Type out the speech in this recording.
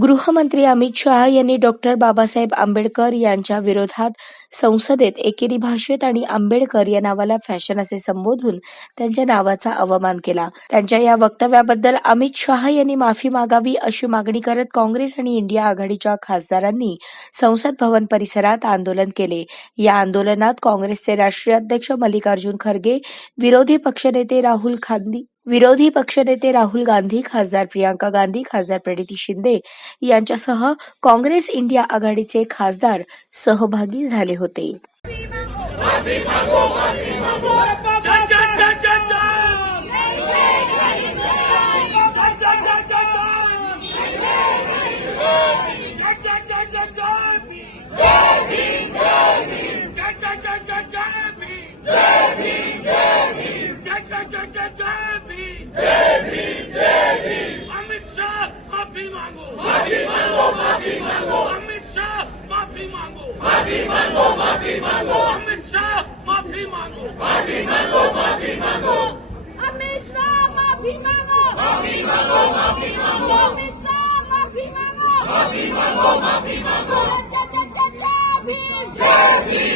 गृहमंत्री अमित शहा यांनी डॉक्टर बाबासाहेब आंबेडकर यांच्या विरोधात संसदेत एकेरी भाषेत आणि आंबेडकर या नावाला फॅशन असे संबोधून त्यांच्या नावाचा अवमान केला. त्यांच्या या वक्तव्याबद्दल अमित शहा यांनी माफी मागावी अशी मागणी करत काँग्रेस आणि इंडिया आघाडीच्या खासदारांनी संसद भवन परिसरात आंदोलन केले. या आंदोलनात काँग्रेसचे राष्ट्रीय अध्यक्ष मल्लिकार्जुन खरगे विरोधी पक्षनेते राहुल खांदी विरोधी पक्षनेते राहुल गांधी खासदार प्रियांका गांधी खासदार प्रणिती शिंदे यांच्यासह काँग्रेस इंडिया आघाडीचे खासदार सहभागी झाले होते Yeah! Cha cha cha cha cha! Jai Bhim! Jai Bhim! Amit Shah माफी मांगो माफी मांगो माफी मांगो अमित शाह माफी मांगो माफी मांगो माफी मांगो अमित शाह माफी मांगो माफी मांगो माफी मांगो अमित शाह माफी मांगो माफी मांगो माफी मांगो अमित शाह माफी मांगो माफी मांगो माफी मांगो जय भीम जय भीम